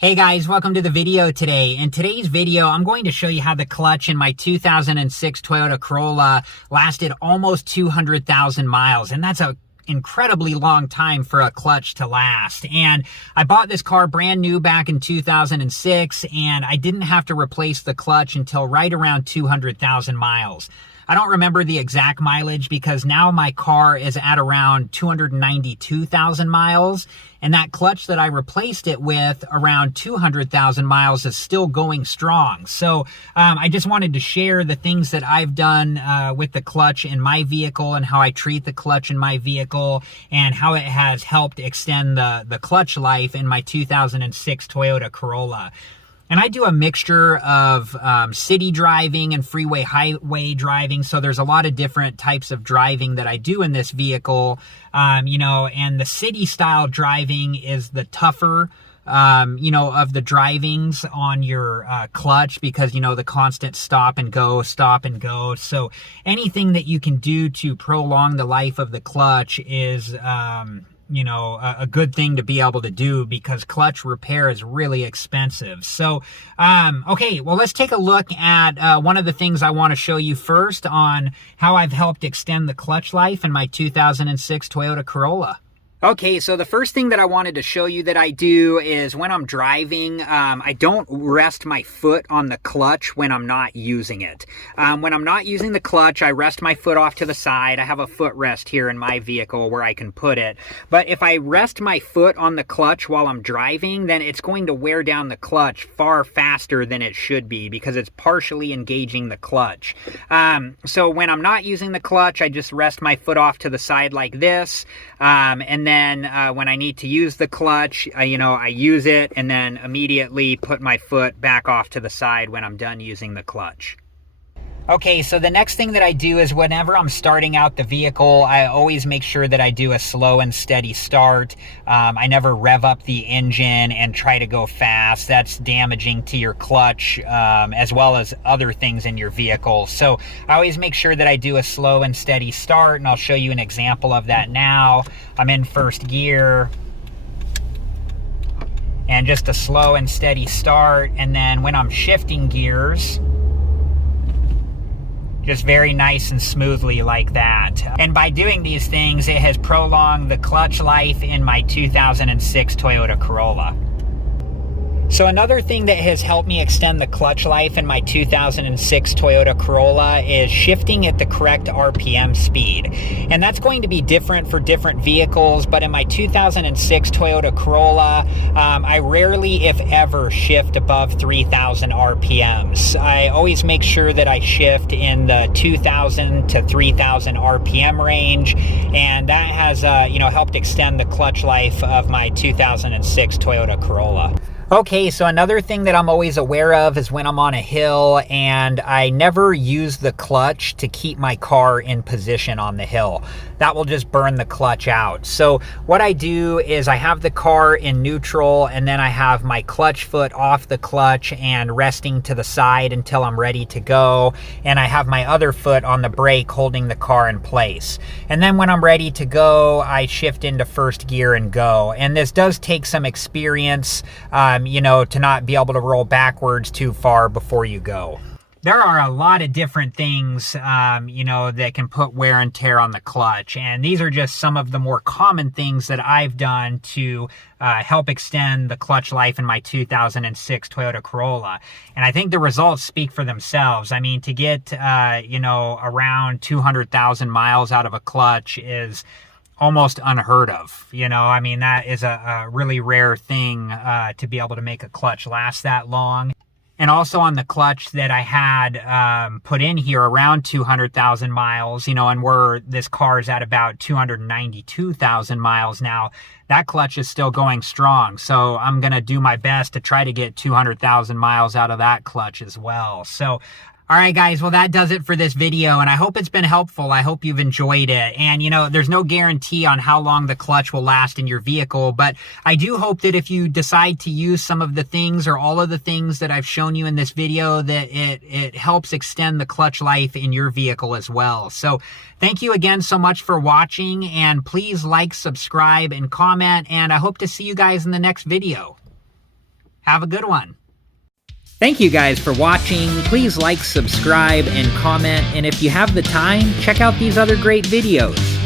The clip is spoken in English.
Hey guys, welcome to the video today. In today's video, I'm going to show you how the clutch in my 2006 Toyota Corolla lasted almost 200,000 miles. And that's an incredibly long time for a clutch to last. And I bought this car brand new back in 2006, and I didn't have to replace the clutch until right around 200,000 miles. I don't remember the exact mileage because now my car is at around 292,000 miles, and that clutch that I replaced it with around 200,000 miles is still going strong. So I just wanted to share the things that I've done with the clutch in my vehicle and how I treat the clutch in my vehicle and how it has helped extend the clutch life in my 2006 Toyota Corolla. And I do a mixture of city driving and freeway highway driving. So there's a lot of different types of driving that I do in this vehicle. And the city style driving is the tougher, of the drivings on your clutch because, the constant stop and go. So anything that you can do to prolong the life of the clutch is, a good thing to be able to do because clutch repair is really expensive. So, okay, well, let's take a look at one of the things I want to show you first on how I've helped extend the clutch life in my 2006 Toyota Corolla. Okay, so the first thing that I wanted to show you that I do is when I'm driving, I don't rest my foot on the clutch when I'm not using it. When I'm not using the clutch, I rest my foot off to the side. I have a footrest here in my vehicle where I can put it. But if I rest my foot on the clutch while I'm driving, then it's going to wear down the clutch far faster than it should be because it's partially engaging the clutch. So when I'm not using the clutch, I just rest my foot off to the side like this, and then when I need to use the clutch, I use it and then immediately put my foot back off to the side when I'm done using the clutch. Okay, so the next thing that I do is whenever I'm starting out the vehicle, I always make sure that I do a slow and steady start. I never rev up the engine and try to go fast. That's damaging to your clutch as well as other things in your vehicle. So I always make sure that I do a slow and steady start, and I'll show you an example of that now. I'm in first gear. And just a slow and steady start, and then when I'm shifting gears, just very nice and smoothly like that. And by doing these things, it has prolonged the clutch life in my 2006 Toyota Corolla. So another thing that has helped me extend the clutch life in my 2006 Toyota Corolla is shifting at the correct RPM speed. And that's going to be different for different vehicles, but in my 2006 Toyota Corolla, I rarely, if ever, shift above 3,000 RPMs. I always make sure that I shift in the 2,000 to 3,000 RPM range, and that has, helped extend the clutch life of my 2006 Toyota Corolla. Okay, so another thing that I'm always aware of is when I'm on a hill and I never use the clutch to keep my car in position on the hill. That will just burn the clutch out. So what I do is I have the car in neutral and then I have my clutch foot off the clutch and resting to the side until I'm ready to go. And I have my other foot on the brake holding the car in place. And then when I'm ready to go, I shift into first gear and go. And this does take some experience, to not be able to roll backwards too far before you go. There are a lot of different things, that can put wear and tear on the clutch. And these are just some of the more common things that I've done to help extend the clutch life in my 2006 Toyota Corolla. And I think the results speak for themselves. I mean, to get, around 200,000 miles out of a clutch is almost unheard of. That is a really rare thing to be able to make a clutch last that long. And also on the clutch that I had put in here around 200,000 miles, and where this car is at about 292,000 miles now, that clutch is still going strong. So I'm going to do my best to try to get 200,000 miles out of that clutch as well. So all right, guys, well, that does it for this video, and I hope it's been helpful. I hope you've enjoyed it. And, there's no guarantee on how long the clutch will last in your vehicle, but I do hope that if you decide to use some of the things or all of the things that I've shown you in this video, that it helps extend the clutch life in your vehicle as well. So thank you again so much for watching, and please like, subscribe, and comment, and I hope to see you guys in the next video. Have a good one. Thank you guys for watching. Please like, subscribe, and comment. And if you have the time, check out these other great videos.